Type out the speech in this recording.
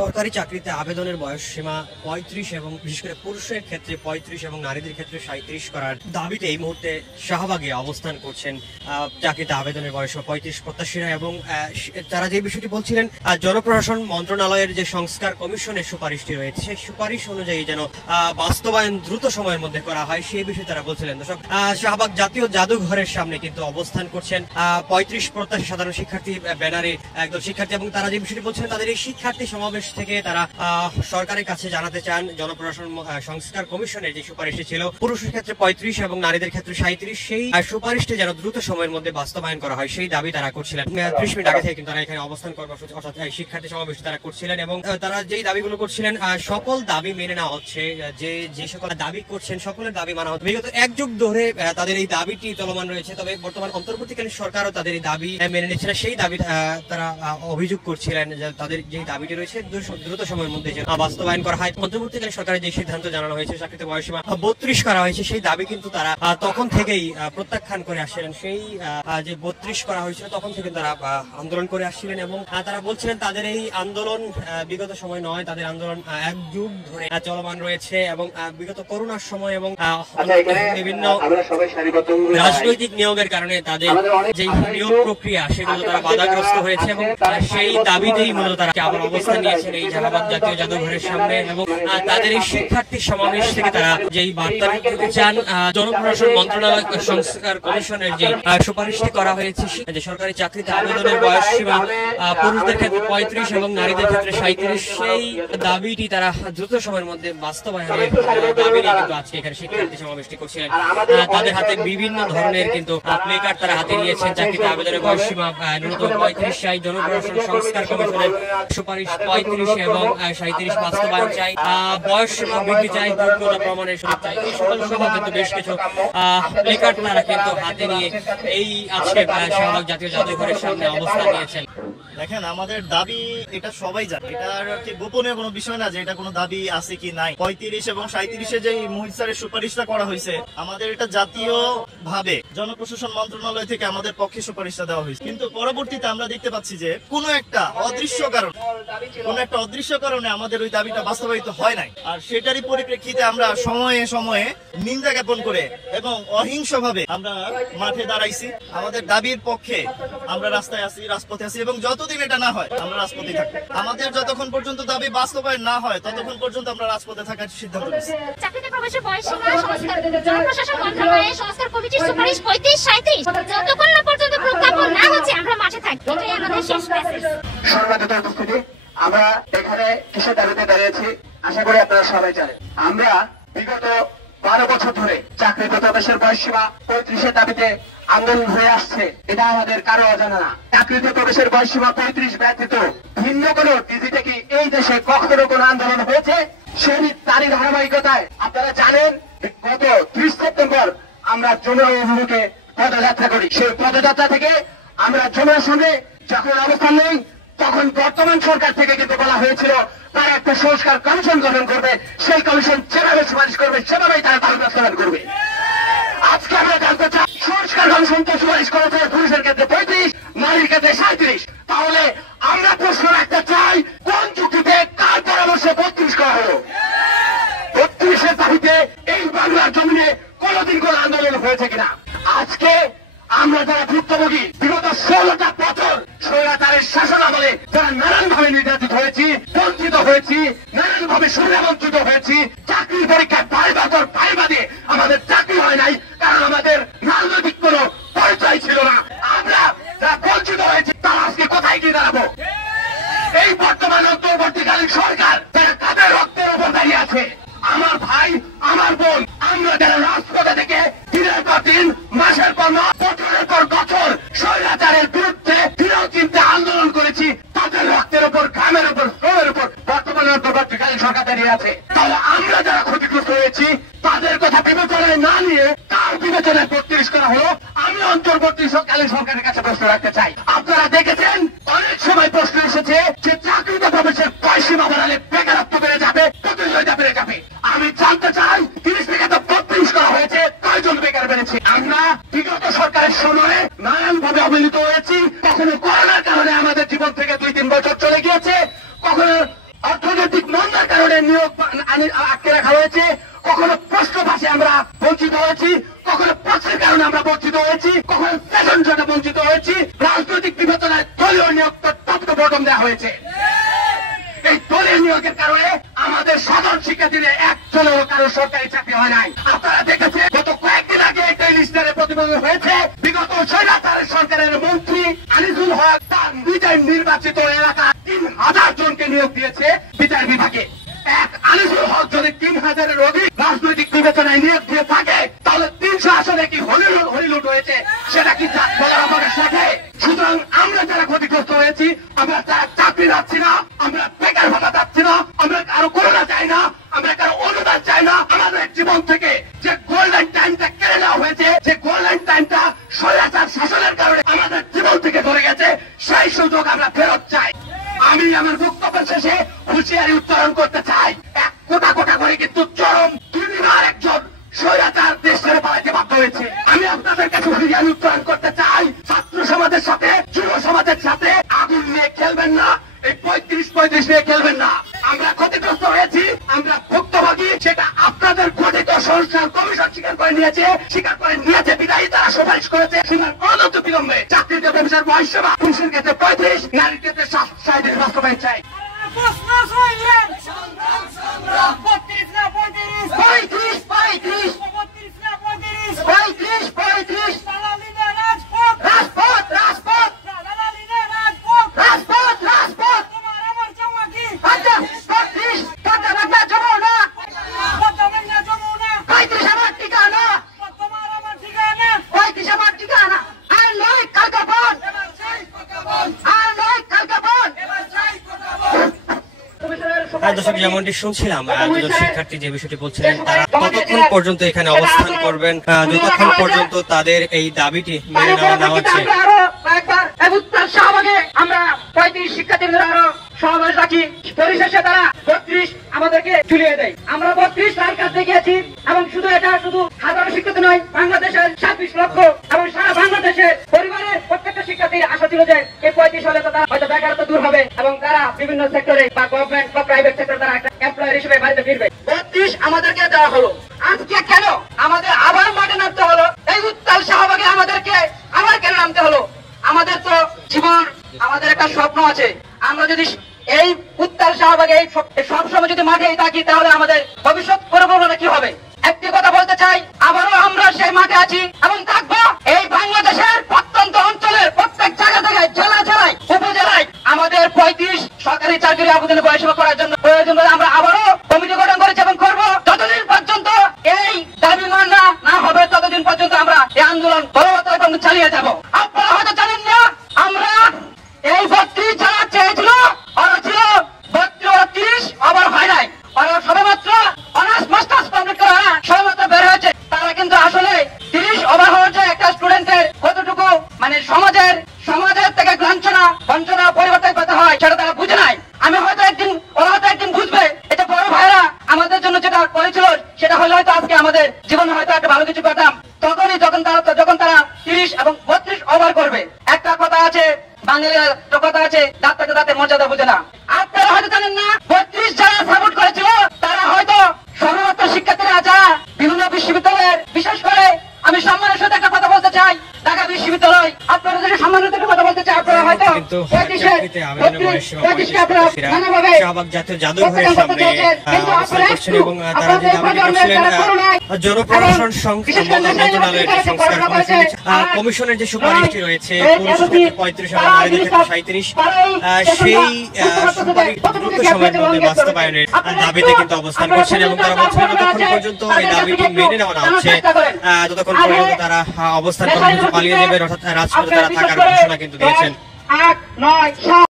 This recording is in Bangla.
সরকারি চাকরিতে আবেদনের বয়স সীমা ৩৫ এবং বিশেষ করে পুরুষের ক্ষেত্রে ৩৫ এবং নারীদের ক্ষেত্রে ৩৭ করার দাবিতে এই মুহূর্তে শাহবাগে অবস্থান করছেন চাকরিতে আবেদনের বয়স ৩৫ প্রত্যাশীরা। এবং তারা যে বিষয়টি বলছিলেন, জনপ্রশাসন মন্ত্রণালয়ের যে সংস্কার কমিশনের সুপারিশটি রয়েছে সেই সুপারিশ অনুযায়ী যেন বাস্তবায়ন দ্রুত সময়ের মধ্যে করা হয় সেই বিষয়ে তারা বলছিলেন। দর্শক, শাহবাগ জাতীয় জাদুঘরের সামনে কিন্তু অবস্থান করছেন ৩৫ প্রত্যাশী সাধারণ শিক্ষার্থী ব্যানারে একদল শিক্ষার্থী, এবং তারা যে বিষয়টি বলছেন তাদের এই শিক্ষার্থী সমাবেশ থেকে তারা সরকারের কাছে জানাতে চান জনপ্রশাসন সংস্কার কমিশনের যে সুপারিশটি ছিল পুরুষের ক্ষেত্রে ৩৫ এবং নারীদের ক্ষেত্রে ৩৭, সেই সুপারিশটি যেন দ্রুত সময়ের মধ্যে বাস্তবায়ন করা হয় সেই দাবি তারা করছিলেন। ৩০ মিনিট আগে থেকে কিন্তু তারা এখানে অবস্থান কর্মসূচি অর্থাৎ শিক্ষার্থী সমাবেশ তারা করছিলেন, এবং তারা যেই দাবিগুলো করছিলেন সকল দাবি মেনে নেওয়া হচ্ছে। যে সকল দাবি করছেন সকলের দাবি মানা হচ্ছে। বিগত এক যুগ ধরে তাদের এই দাবিটি চলমান রয়েছে, তবে বর্তমান অন্তর্বর্তীকালীন সরকারও তাদের এই দাবি মেনে নিচ্ছে না। সেই দাবি তারা অভিযোগ করছিলেন যে তাদের যে দাবিটি রয়েছে দ্রুত সময়ের মধ্যে বাস্তবায়ন করা হয়। অন্তর্বর্তীকালীন সরকারের যে সিদ্ধান্ত জানানো হয়েছে চাকরিতে বয়সসীমা ৩২ করা হয়েছে সেই দাবি কিন্তু তারা তখন থেকেই প্রত্যাখ্যান করে আসছিলেন। সেই যে ৩২ করা হয়েছিল তখন থেকে তারা আন্দোলন করে আসছিলেন, এবং তারা বলছিলেন তাদের এই আন্দোলন বিগত সময় নয়, তাদের আন্দোলন এক যুগ ধরে চলমান রয়েছে। এবং বিগত করোনার সময় এবং বিভিন্ন রাজনৈতিক নিয়োগের কারণে তাদের যে নিয়োগ প্রক্রিয়া সেগুলো তারা বাধাগ্রস্ত হয়েছে, এবং সেই দাবিতেই মূলত তারা আবার অবস্থান নিয়েছেন এই শাহবাগ জাতীয় জাদুঘরের সামনে। এবং তাদের এই শিক্ষার্থী সমাবেশ থেকে তারা যেই বার্তা দিতে চান, জনপ্রশাসন মন্ত্রণালয় সংস্কার কমিশনের যে সুপারিশটি করা হয়েছে যে সরকারি চাকরিতে আবেদনের বয়স সীমা পুরুষদের ক্ষেত্রে ৩৫ এবং নারীদের ক্ষেত্রে ৩৭, সেই দাবিটি তারা দ্রুত সময়ের মধ্যে বাস্তবায়নের দাবি নিয়ে কিন্তু আজকে এখানে শিক্ষার্থী সমাবেশটি করছিলেন। তাদের হাতে বিভিন্ন ধরনের কিন্তু প্লে কার্ড তারা হাতে নিয়েছেন। চাকরিতে আবেদনের বয়স সীমা ন্যূনতম ৩৫ চাই, জনপ্রশাসন সংস্কার কমিশনের সুপারিশ ৩৫ এবং ৩৭ বাস্তবায়ন চাই, বয়স সীমা বৃদ্ধি চাই, যোগ্যতা প্রমাণের সুযোগ চাই। এই সকল সহ কিন্তু বেশ কিছু প্লে কার্ড তারা কিন্তু হাতে নিয়ে এই আজকে শাহবাগ জাতীয় জাদুঘরের সামনে অবস্থান নিয়েছেন। দেখেন, আমাদের দাবি এটা সবাই জানে, এটা আর কি গোপনীয় কোনো বিষয় না যে এটা কোনো দাবি আছে কি নাই। ৩৫ এবং ৩৭-এ যে মুহিত স্যারের সুপারিশটা করা হয়েছে, আমাদের এটা জাতীয় ভাবে জনপ্রশাসন মন্ত্রণালয় থেকে আমাদের পক্ষে সুপারিশটা দেওয়া হয়েছে। কিন্তু পরবর্তীতে আমরা দেখতে পাচ্ছি যে কোনো একটা অদৃশ্য কারণে আমাদের ওই দাবিটা বাস্তবায়িত হয় নাই। আর সেটারই পরিপ্রেক্ষিতে আমরা সময়ে সময়ে নিন্দা জ্ঞাপন করে এবং অহিংসভাবে আমরা মাঠে দাঁড়াইছি। আমাদের দাবির পক্ষে আমরা রাজপথে আছি, এবং যতদিন এটা না হয় আমরা রাজপথে থাকবো। আমাদের যতক্ষণ পর্যন্ত দাবি বাস্তবায়ন না হয় ততক্ষণ পর্যন্ত আমরা রাজপথে থাকার সিদ্ধান্ত নিয়েছি। চাকরিতে প্রবেশের বয়সসীমা জনপ্রশাসন মন্ত্রণালয়ের সংস্কার কমিটির সুপারিশ ৩৫, ৩৭ যতক্ষণ না পর্যন্ত প্রজ্ঞাপন না হচ্ছে আমরা মাঠে থাকবো। এটাই আমাদের শেষ মেসেজ। সম্মানিত উপস্থিতি, আমরা এখানে কিসের দাবিতে দাঁড়িয়েছি আশা করি আপনারা সবাই জানেন। আমরা বিগত 12 বছর ধরে চাকরিতে প্রবেশের বয়সসীমা ৩৫-এর দাবিতে আন্দোলন হয়ে আসছে, এটা আমাদের কারো অজানা না। চাকরিতে প্রবেশের বয়সসীমা ৩৫ ব্যতীত ভিন্ন কোনো ডিজিটে কি এই দেশে কখনো কোনো আন্দোলন হয়েছে? তারই ধারাবাহিকতায় আপনারা জানেন গত ৩০ সেপ্টেম্বর আমরা যমুনা অভিমুখে পদযাত্রা করি। সেই পদযাত্রা থেকে আমরা যমুনার সামনে যখন অবস্থান নেই তখন বর্তমান সরকার থেকে কিন্তু বলা হয়েছিল তারা একটা সংস্কার কমিশন গঠন করবে, সেই কমিশন যেভাবে সুপারিশ করবে সেভাবেই তারা দাবি বাস্তবায়ন করবে। আজকে আমরা জানতে চাই, সংস্কার কমিশন তো সুপারিশ করেছে পুরুষের ক্ষেত্রে ৩৫, নারীর ক্ষেত্রে ৩৭, তাহলে আমরা প্রশ্ন রাখতে চাই কোন যুক্তিতে কার পরামর্শে ৩২ করা হলো? ৩২-এর দাবিতে এই বাংলার জমিনে কোনদিন কোন আন্দোলন হয়েছে কিনা? আজকে আমরা যারা ভুক্তভোগী বিগত 16টা বছর স্বৈরাচারের শাসন আমলে যারা নানানভাবে নির্যাতিত হয়েছি, বঞ্চিত হয়েছি, নানানভাবে সুবিধাবঞ্চিত হয়েছি, চাকরির পরীক্ষায় পাইবা দিয়ে আমাদের চাকরি হয় নাই, কারণ আমাদের রাজনৈতিক কোনো পরিচয় ছিল না। আমরা যারা বঞ্চিত হয়েছি তারা আজকে কোথায় গিয়ে দাঁড়াবো? এই বর্তমান অন্তর্বর্তীকালীন সরকার যারা কাদের রক্তের উপর দাঁড়িয়ে আছে, আমার ভাই আমার বোন, আমরা যারা রাজপথে থেকে দিনের পর দিন, মাসের পর মাস, বছরের পর বছর স্বৈরাচারের বিরুদ্ধে চিন্তা আন্দোলন করেছি, তাদের রক্তের উপর, ঘামের উপর, শ্রমের উপর বর্তমানে অন্তর্বর্তীকালীন সরকার দাঁড়িয়ে আছে। তাহলে আমরা যারা ক্ষতিগ্রস্ত হয়েছি তাদের কথা বিবেচনায় না নিয়ে তার বিবেচনায় ৩৫ করা হলো। আমি অন্তর্বর্তীকালীন সরকারের কাছে প্রশ্ন রাখতে চাই, আপনারা দেখেছেন অনেক সময় প্রশ্ন এসেছে যে চাকরিতে প্রবেশের বয়সসীমা বাড়ালে বেকারত্ব বেড়ে যাবে, প্রতিযোগিতা বেড়ে যাবে। আমি জানতে চাই ৩০ থেকে তো ৩৫ করা হয়েছে, কয়জন বেকার বেড়েছে? আমরা বিগত সরকারের সময়ে নানানভাবে অবহেলিত হয়েছি। কখনো করোনার কারণে আমাদের জীবন থেকে 2-3 বছর চলে গিয়েছে, কখনো আমাদের নিয়োগ আটকে রাখা হয়েছে, কখনো প্রশ্ন ভাষে আমরা বঞ্চিত হয়েছি, কখনো প্রশ্নের কারণে আমরা বঞ্চিত হয়েছি, কখনো সেশন জন্য বঞ্চিত হয়েছি। রাজনৈতিক বিবেচনায় দলীয় নিয়োগ টপ টু বটম দেওয়া হয়েছে। এই দলীয় নিয়োগের কারণে আমাদের সাধারণ শিক্ষার্থীদের একজনেরও কারো সরকারি চাকরি হয় নাই। আপনারা দেখেছেন গত কয়েকদিন আগে ডেইলি স্টারে প্রতিবেদন হয়েছে, বিগত স্বৈরাচারের সরকারের মন্ত্রী আনিসুল হক তার নিজের নির্বাচিত এলাকা ৩,০০০ জনকে নিয়োগ দিয়েছে বিচার বিভাগে। এক আনিসুল হক যদি ৩,০০০-এর অধিক রাজনৈতিক বিবেচনায় নিয়োগ দিয়ে থাকে, তাহলে ৩০০ আসনে কি হরিলুট হয়েছে সেটা কি বলার আমাদের সাথে? সুতরাং আমরা যারা ক্ষতিগ্রস্ত হয়েছি, আমরা যারা চাকরি যাচ্ছি না, আমরা বেকার ভাতা যাচ্ছি না, আমরা কারো করোনা চাই না, আমরা কারো অনুদান চাই না। আমাদের জীবন থেকে যে গোল্ডেন টাইমটা কেড়ে নেওয়া হয়েছে, যে গোল্ডেন টাইমটা স্বৈরাচার শাসনের কারণে আমাদের জীবন থেকে ধরে গেছে, সেই সুযোগ আমরা ফেরত চাই। আমি আমার বক্তব্যের শেষে হুঁশিয়ারি উচ্চারণ করতে চাই, এক কোটা কোটা করে কিন্তু চরম দুর্নীতির একজন স্বৈরাচার দেশ ছেড়ে পালাতে বাধ্য হয়েছে। আমি আপনাদের কাছে হুঁশিয়ারি উচ্চারণ করতে চাই, ছাত্র সমাজের সাথে যুব সমাজের সাথে আগুন নিয়ে খেলবেন না, এই ৩৫-৩৫ নিয়ে খেলবেন না। আমরা ক্ষতিগ্রস্ত হয়েছি, আমরা ভুক্তভোগী, সেটা আপনাদের গঠিত সংস্কার কমিশন স্বীকার করে নিয়েছে বিদায়ী তারা সুপারিশ করেছে সীমার অনন্ত বিলম্বে চাকরিতে প্রবেশের বয়সসীমা পুরুষের ক্ষেত্রে ৩৫, নারীর ক্ষেত্রে ৬০ বাস্তবায়ন চাই। দর্শক, যেমনটি শুনছিলাম দুজন শিক্ষার্থী যে বিষয়টি বলছিলেন, তারা ততক্ষণ পর্যন্ত এখানে অবস্থান করবেন যতক্ষণ পর্যন্ত তাদের এই দাবিটি মেনে নেওয়া না হচ্ছে। আমরা ৩৫ শিক্ষার্থীদের আরো সমাবেশ রাখি, পরিশেষে তারা ৩২ আমাদেরকে ঝুলিয়ে দেয়। আমরা ৩২ তার কাছে গিয়েছি এবং শুধু এটা শুধু সাধারণ শিক্ষার্থী নয়, বাংলাদেশের ২৬ লক্ষ এবং সারা বাংলাদেশের পরিবারের প্রত্যেকটা শিক্ষার্থীর আশা ছিল যে এই ৩৫ হলে তো তারা হয়তো বেকারত্ব দূর হবে এবং তারা বিভিন্ন সেক্টরে বা গভর্নমেন্ট বা প্রাইভেট সেক্টরে তারা একটা এমপ্লয়ার হিসেবে বাড়িতে ফিরবে। ৩২ আমাদেরকে দেওয়া হলো, আজকে কেন আমাদের আবার মাঠে নামতে হলো? এই উত্তাল শাহবাগে আমাদেরকে আবার কেন নামতে হলো? আমাদের তো জীবন, আমাদের একটা স্বপ্ন আছে। আমরা যদি এই উত্তাল শাহবাগে সবসময় যদি মাঠে থাকি, তাহলে আমাদের ভবিষ্যৎ পরিকল্পনা কি হবে? একটি কথা বলতে চাই, আবারও আমরা সেই মাঠে আছি এবং থাকবো। এই বাংলাদেশের প্রত্যন্ত অঞ্চলের প্রত্যেক জায়গায় জেলায় উপজেলায় আমাদের ৩৫ সরকারি চাকরি আবেদনের বয়সীমা করার জন্য প্রয়োজন বলে আমরা আবারও কমিটি গঠন করেছি এবং করবো। যতদিন পর্যন্ত এই দাবি মানা না হবে, ততদিন পর্যন্ত আমরা এই আন্দোলন বলবৎ চালিয়ে যাবো। আপনারা হয়তো জানেন না, আমরা এই ৩২ যারা চেয়েছিল ওরা ছিল ৩২ আবার হয় নাই, ওরা সবেমাত্র অনার্স মাস্টার্স কমপ্লিট করা সবেমাত্র বের হয়েছে। তারা কিন্তু আসলে ৩০ ওভার হওয়ার যে একটা স্টুডেন্টের কতটুকু মানে সমাজের থেকে বঞ্চনা পরিবর্তন করতে হয় সেটা তারা বুঝে নাই। ওরা হয়তো একদিন বুঝবে। এটা বড় ভাইরা আমাদের জন্য যেটা করেছিল সেটা হলে হয়তো আজকে আমাদের জীবনে হয়তো একটা ভালো কিছু পেতাম। তখনই যখন তারা ৩০ এবং ৩২ ওভার করবে। একটা কথা আছে, বাঙালিরা কথা আছে, দাঁতে মর্যাদা বুঝে না। আপনারা হয়তো জানেন না, ৩২ যারা সাপোর্ট করেছিল তারা হয়তো সর্বত্র শিক্ষার্থীরা যারা বিভিন্ন বিশ্ববিদ্যালয়ের, বিশেষ করে আমি সম্মানের সাথে একটা কথা বলতে চাই, ঢাকা বিশ্ববিদ্যালয়, আপনারা যদি সম্মানের সাথে কথা বলতে চাই, আপনারা হয়তো শাহবাগ জাতীয় জাদুঘরের সামনে অবস্থান করছেন এবং তারা যে দাবি করছিলেন জনপ্রশাসন মন্ত্রণালয়ের যে সংস্কার কমিশনের যে সুপারিশটি রয়েছে পুরুষের ক্ষেত্রে ৩৫ এবং নারীদের ক্ষেত্রে ৩৭, সেই সুপারিশ দ্রুত সময়ের মধ্যে বাস্তবায়নের দাবিতে কিন্তু অবস্থান করছেন এবং তারা বলছেন যতক্ষণ পর্যন্ত এই দাবিটি মেনে নেওয়া না হচ্ছে ততক্ষণ পর্যন্ত তারা অবস্থান কর্মসূচি পালিয়ে যাবেন, অর্থাৎ রাজপথে তারা থাকার ঘোষণা কিন্তু দিয়েছেন। ৮, ৯, ৭